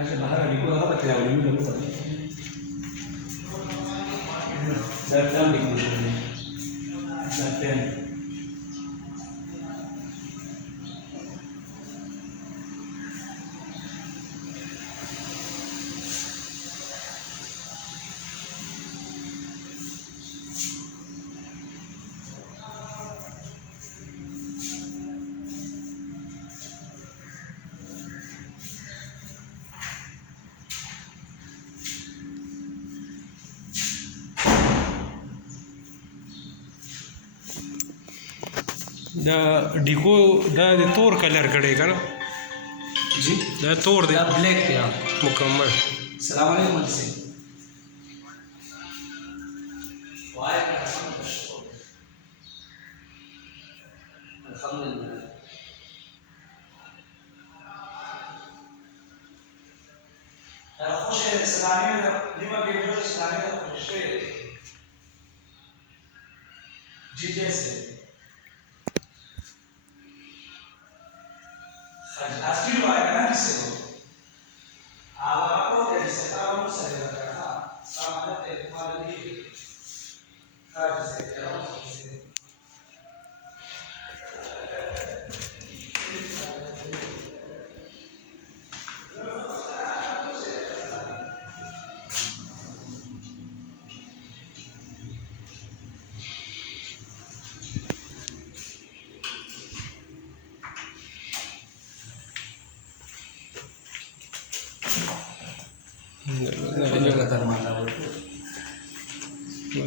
Aja bahara di gua apa tidak boleh dulu tapi datang di sini datang دا ډیکو دا د تور کلر کړی کنه जी دا تور دی दा black क्या مکمل सलाम अलैकुम से अल्हम्दुलिल्लाह यार खुश है सलामी लिमा के जो सलामी का खुश है जी जैसे asli lo hay ganas de ahora por que se acaba no se le da sama te para di casi se queda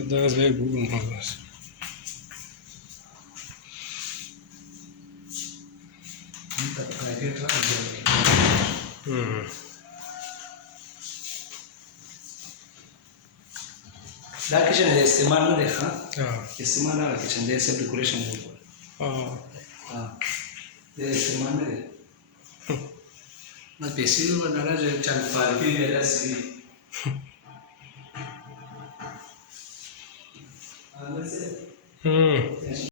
دا ځای ګورم بس da kitchen de istimal no deja istimal la kitchen de ese decoration de istimal no mas besido banana je chal parki de la si हम्म